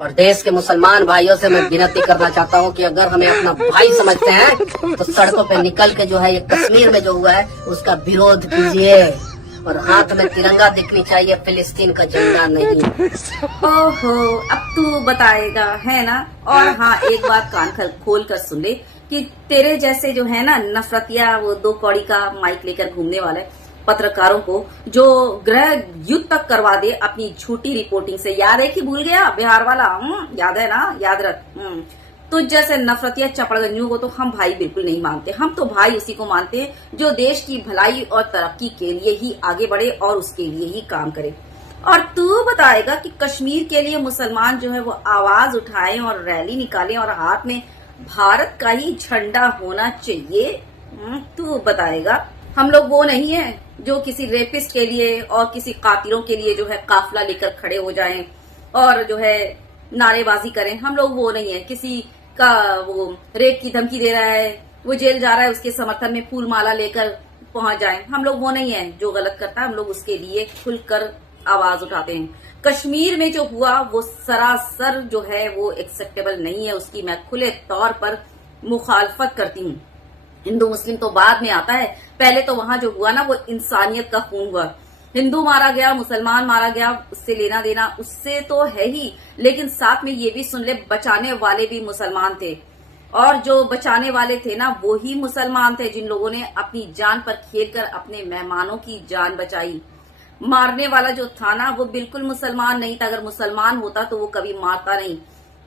और देश के मुसलमान भाइयों से मैं विनती करना चाहता हूँ कि अगर हमें अपना भाई समझते हैं तो सड़कों पे निकल के जो है ये कश्मीर में जो हुआ है उसका विरोध कीजिए और हाथ में तिरंगा दिखनी चाहिए, फिलिस्तीन का झंडा नहीं। ओहो, अब तू बताएगा है ना। और हाँ, एक बात कान खोल कर सुन ले कि तेरे जैसे जो है ना नफरतिया, वो 2 कौड़ी का माइक लेकर घूमने वाले पत्रकारों को जो गृह युद्ध तक करवा दे अपनी झूठी रिपोर्टिंग से। याद है कि भूल गया बिहार वाला? याद है ना? याद रख। तो जैसे नफरतिया चपड़गंजियों को तो हम भाई बिल्कुल नहीं मानते। हम तो भाई उसी को मानते हैं जो देश की भलाई और तरक्की के लिए ही आगे बढ़े और उसके लिए ही काम करे। और तू बताएगा कि कश्मीर के लिए मुसलमान जो है वो आवाज उठाएं और रैली निकालें और हाथ में भारत का ही झंडा होना चाहिए। तू बताएगा। हम लोग वो नहीं है जो किसी रेपिस्ट के लिए और किसी कातिलों के लिए जो है काफिला लेकर खड़े हो जाएं और जो है नारेबाजी करें। हम लोग वो नहीं है किसी का वो रेप की धमकी दे रहा है, वो जेल जा रहा है, उसके समर्थन में फूल माला लेकर पहुंच जाएं। हम लोग वो नहीं है जो गलत करता है, हम लोग उसके लिए खुलकर आवाज उठाते हैं। कश्मीर में जो हुआ वो सरासर जो है वो एक्सेप्टेबल नहीं है, उसकी मैं खुले तौर पर मुखालफत करती हूँ। हिंदू मुस्लिम तो बाद में आता है, पहले तो वहां जो हुआ ना वो इंसानियत का खून हुआ। हिंदू मारा गया, मुसलमान मारा गया, उससे लेना देना उससे तो है ही, लेकिन साथ में ये भी सुन ले बचाने वाले भी मुसलमान थे। और जो बचाने वाले थे ना वो ही मुसलमान थे जिन लोगों ने अपनी जान पर खेलकर अपने मेहमानों की जान बचाई। मारने वाला जो था ना वो बिल्कुल मुसलमान नहीं था। अगर मुसलमान होता तो वो कभी मारता नहीं।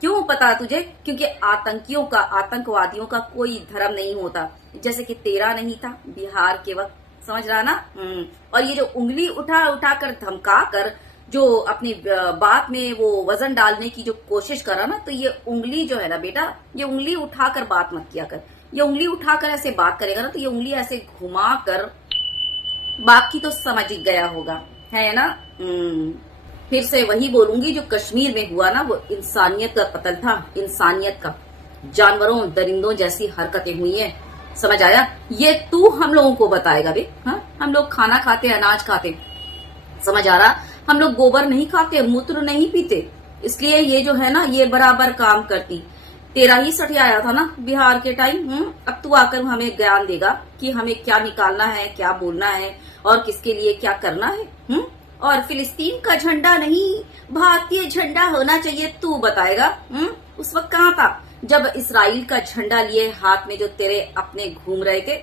क्यों पता तुझे? क्योंकि आतंकियों का, आतंकवादियों का कोई धर्म नहीं होता, जैसे कि तेरा नहीं था बिहार के वक्त। समझ रहा ना? और ये जो उंगली उठा उठा कर धमका कर जो अपनी बात में वो वजन डालने की जो कोशिश करा ना, तो ये उंगली जो है ना बेटा, ये उंगली उठाकर बात मत किया कर। ये उंगली उठाकर ऐसे बात करेगा ना तो ये उंगली ऐसे घुमा कर, बाकी तो समझ ही गया होगा, है ना? फिर से वही बोलूंगी, जो कश्मीर में हुआ ना वो इंसानियत का कत्ल था, इंसानियत का। जानवरों दरिंदों जैसी हरकतें हुई हैं। समझ आया? ये तू हम लोगों को बताएगा बे। हाँ, हम लोग खाना खाते, अनाज खाते, समझ आ रहा? हम लोग गोबर नहीं खाते, मूत्र नहीं पीते, इसलिए ये जो है ना ये बराबर काम करती। तेरा ही सठिया आया था ना बिहार के टाइम। अब तू आकर हमें ज्ञान देगा कि हमें क्या निकालना है, क्या बोलना है और किसके लिए क्या करना है। और फिलिस्तीन का झंडा नहीं, भारतीय झंडा होना चाहिए, तू बताएगा। उस वक्त कहाँ था जब इसराइल का झंडा लिए हाथ में जो तेरे अपने घूम रहे थे?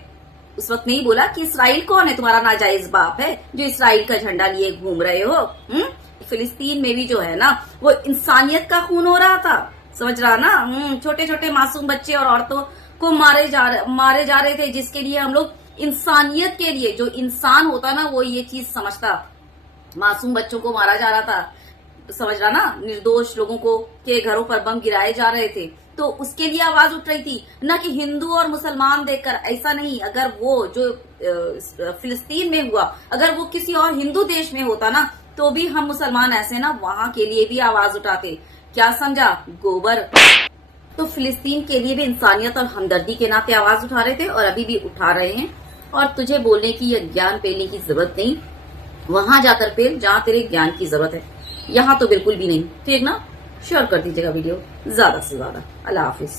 उस वक्त नहीं बोला कि इसराइल कौन है, तुम्हारा नाजायज बाप है जो इसराइल का झंडा लिए घूम रहे हो? फिलिस्तीन में भी जो है ना वो इंसानियत का खून हो रहा था। समझ रहा ना? छोटे छोटे मासूम बच्चे और औरतों को मारे जा रहे थे, जिसके लिए हम लोग इंसानियत के लिए, जो इंसान होता ना वो ये चीज समझता। मासूम बच्चों को मारा जा रहा था, समझ रहा ना? निर्दोष लोगों को के घरों पर बम गिराए जा रहे थे, तो उसके लिए आवाज उठ रही थी, न कि हिंदू और मुसलमान देखकर। ऐसा नहीं, अगर वो जो फिलिस्तीन में हुआ अगर वो किसी और हिंदू देश में होता ना तो भी हम मुसलमान ऐसे ना वहां के लिए भी आवाज उठाते। क्या समझा? गोबर। तो फिलिस्तीन के लिए भी इंसानियत और हमदर्दी के नाते आवाज उठा रहे थे और अभी भी उठा रहे हैं। और तुझे बोलने की या ज्ञान पेलने की जरूरत नहीं, वहां जाकर पेल जहां तेरे ज्ञान की जरूरत है, यहाँ तो बिल्कुल भी नहीं। ठीक ना? शेयर कर दीजिएगा वीडियो ज्यादा से ज्यादा। अल्लाह हाफिज।